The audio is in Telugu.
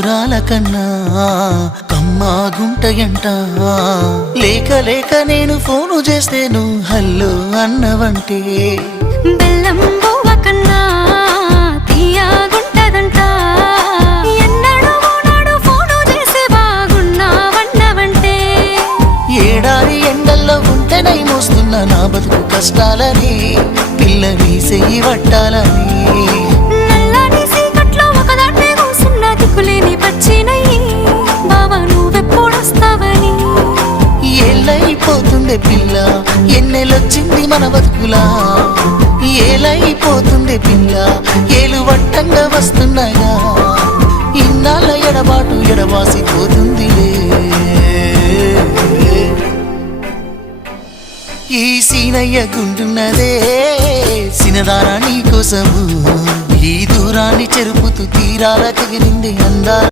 మధురాల కన్నా కమ్మా గుంటయంట లేక లేక నేను ఫోను చేస్తే నువ్వు హల్లో అన్నవంటే బెల్లం బువ్వ కన్నా తీయగుంటదంట ఎన్నడూ నాడు ఫోను చేసే బాగున్నావన్నవంటే ఏడాది ఎండల్లో ఉంటేనై మోస్తున్న నా బతుకు కష్టాలని పిల్లని చెయ్యి పట్టాలని నల్లని సీకట్లో ఒకదాన్నే కూసున్న దిక్కులేని పచ్చినయ్యి బావా నువ్వెప్పుడొస్తావని ఏళ్ళైపోతుండే పిల్ల ఎన్నెలొచ్చింది మన బతుకులా ఏలైపోతుండే పిల్ల ఏలు వట్టంగా వస్తున్నాగా ఇన్నాళ్ళ ఎడబాటు ఎడవాసిపోతుందిలే ఈ సీనయ్య గుంటున్నదే సినదారా నీ కోసము ఈ దూరాన్ని చెరుపుతూ తీరాల తెగిరింది అందా